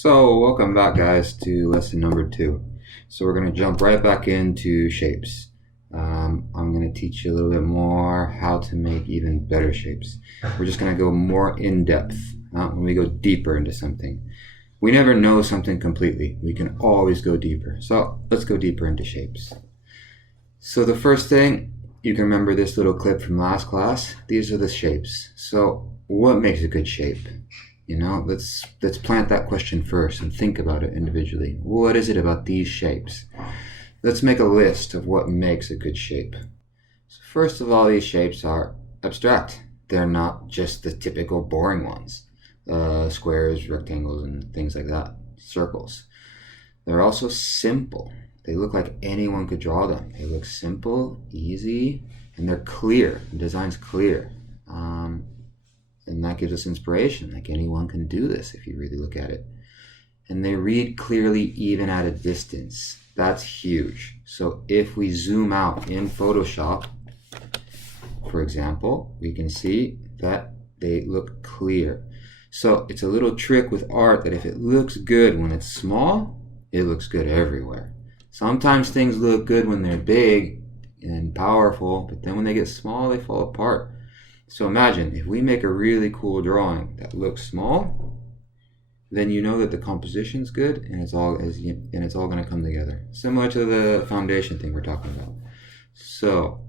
So welcome back guys to lesson number 2. So we're going to jump right back into shapes. I'm going to teach you a little bit more how to make even better shapes. We're just going to go more in depth when we go deeper into something. We never know something completely. We can always go deeper. So let's go deeper into shapes. So the first thing, you can remember this little clip from last class. These are the shapes. So what makes a good shape? Let's plant that question first and think about it individually. What is it about these shapes? Let's make a list of what makes a good shape. So first of all, these shapes are abstract. They're not just the typical boring ones. Squares, rectangles, and things like that. Circles. They're also simple. They look like anyone could draw them. They look simple, easy, and they're clear. The design's clear. And that gives us inspiration. Like anyone can do this if you really look at it. And they read clearly even at a distance. That's huge. So if we zoom out in Photoshop, for example, we can see that they look clear. So it's a little trick with art that if it looks good when it's small, it looks good everywhere. Sometimes things look good when they're big and powerful, but then when they get small, they fall apart. So imagine if we make a really cool drawing that looks small, then you know that the composition's good and it's all going to come together. Similar to the foundation thing we're talking about. So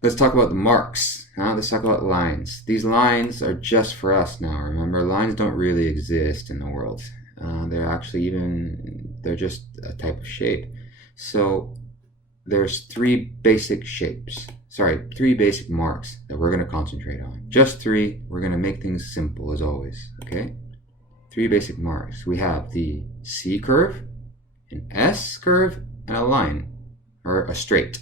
let's talk about the marks. Let's talk about lines. These lines are just for us now. Remember, lines don't really exist in the world. They're just a type of shape. So there's three basic marks that we're going to concentrate on. Just three. We're going to make things simple as always. Okay? Three basic marks. We have the C curve, an S curve, and a line, or a straight.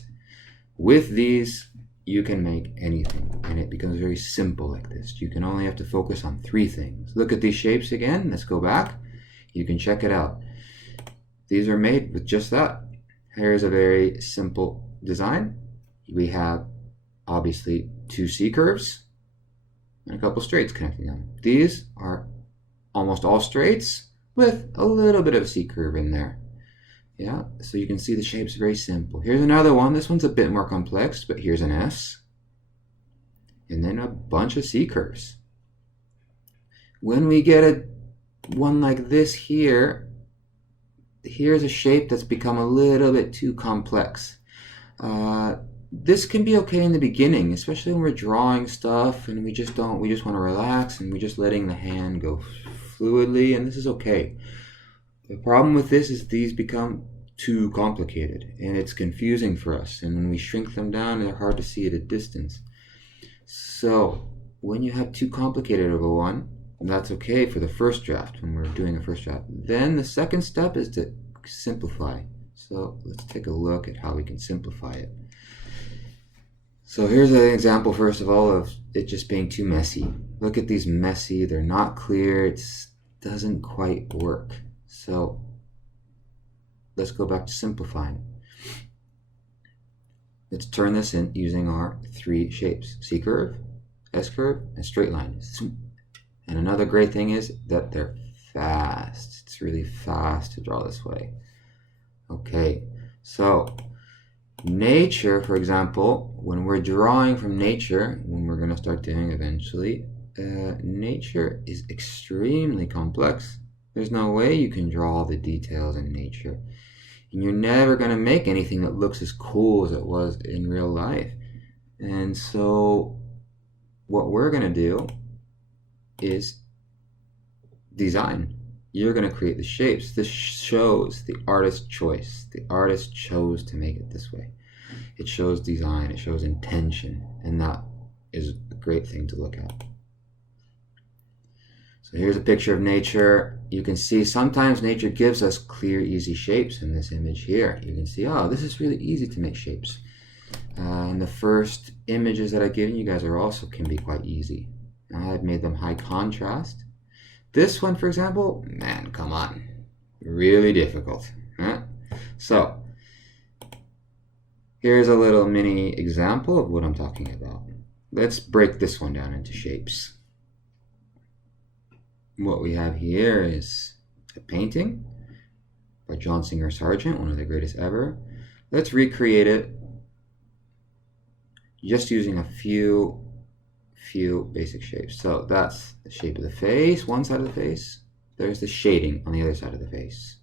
With these, you can make anything, and it becomes very simple like this. You can only have to focus on three things. Look at these shapes again. Let's go back. You can check it out. These are made with just that. Here's a very simple design. We have obviously two C curves and a couple straights connecting them. These are almost all straights with a little bit of a C curve in there. Yeah, so you can see the shape's very simple. Here's another one. This one's a bit more complex, but here's an S. And then a bunch of C curves. When we get one like this here, here's a shape that's become a little bit too complex. This can be okay in the beginning, especially when we're drawing stuff and we just want to relax and we're just letting the hand go fluidly, and this is okay. The problem with this is these become too complicated and it's confusing for us, and when we shrink them down, they're hard to see at a distance. So when you have too complicated of a one, that's okay for the first draft, when we're doing a first draft. Then the second step is to simplify. So let's take a look at how we can simplify it. So here's an example, first of all, of it just being too messy. Look at these messy, they're not clear, it doesn't quite work. So let's go back to simplifying. Let's turn this in using our three shapes: C curve, S curve, and straight line. And another great thing is that they're fast. It's really fast to draw this way. Okay, so nature, for example, when we're drawing from nature, when we're going to start doing eventually, nature is extremely complex. There's no way you can draw all the details in nature. And you're never going to make anything that looks as cool as it was in real life. And so what we're going to do is design. You're going to create the shapes. This shows the artist's choice. The artist chose to make it this way. It shows design, it shows intention, and that is a great thing to look at. So here's a picture of nature. You can see sometimes nature gives us clear, easy shapes. In this image here, you can see, oh, this is really easy to make shapes. And the first images that I've given you guys can be quite easy. I've made them high contrast. This one, for example, man, come on, really difficult. Huh? So here's a little mini example of what I'm talking about. Let's break this one down into shapes. What we have here is a painting by John Singer Sargent, one of the greatest ever. Let's recreate it just using a few basic shapes. So that's the shape of the face, one side of the face. There's the shading on the other side of the face.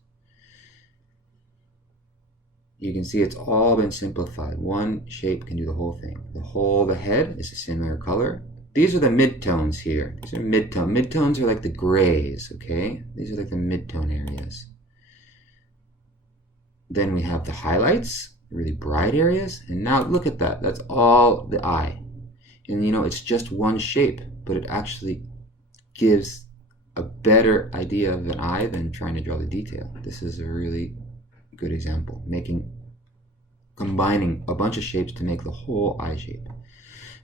You can see it's all been simplified. One shape can do the whole thing. The head is a similar color. These are the midtones here. These are midtone. Midtones are like the grays, okay? These are like the midtone areas. Then we have the highlights, really bright areas. And now look at that. That's all the eye. And you know, it's just one shape, but it actually gives a better idea of an eye than trying to draw the detail. This is a really good example, combining a bunch of shapes to make the whole eye shape.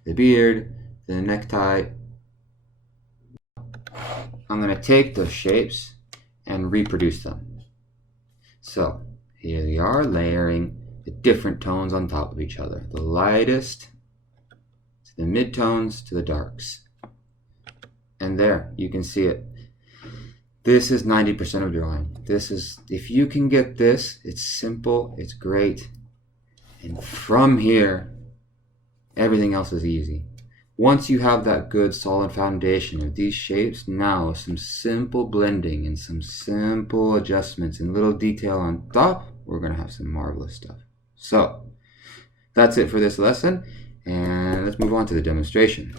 The beard, the necktie. I'm going to take those shapes and reproduce them. So here we are, layering the different tones on top of each other. The lightest to the midtones to the darks. And there, you can see it. This is 90% of drawing. If you can get this, it's simple, it's great. And from here, everything else is easy. Once you have that good solid foundation of these shapes, now some simple blending and some simple adjustments and little detail on top, we're going to have some marvelous stuff. So, that's it for this lesson, and let's move on to the demonstration.